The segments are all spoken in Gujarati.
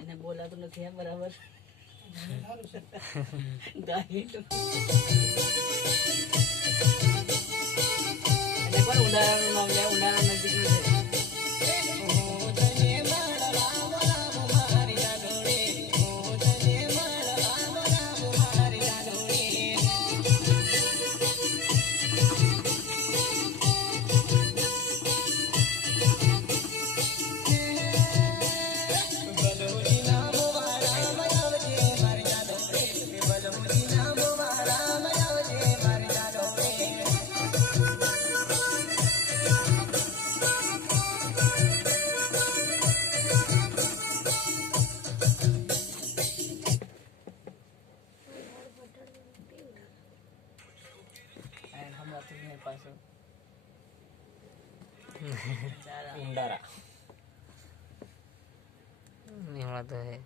એને બોલાતું નથી બરાબર. ઉનાળાનું નામ લે, ઉનાળા નજીકનું છે. उंडारा निवड़ा तो है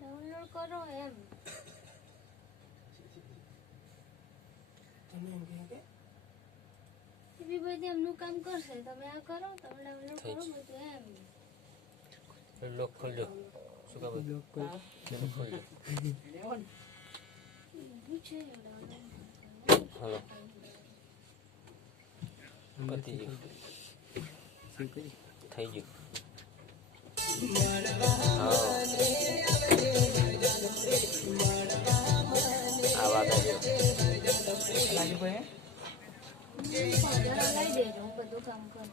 डाउनलोड करो एम તમે એમ કહે કે એવી બધી એમનું કામ કરશે. તમે આ કરો, તમે ડાઉનલોડ કરો બધું એમ. लोग खोल दो सुका भाई लोग खोल दो છે ડાઉનલોડ. हेलो पति जी થઈ ગયું આવા ગાજો લાગી પડે લઈ દેજો, હું બધું કામ કરું.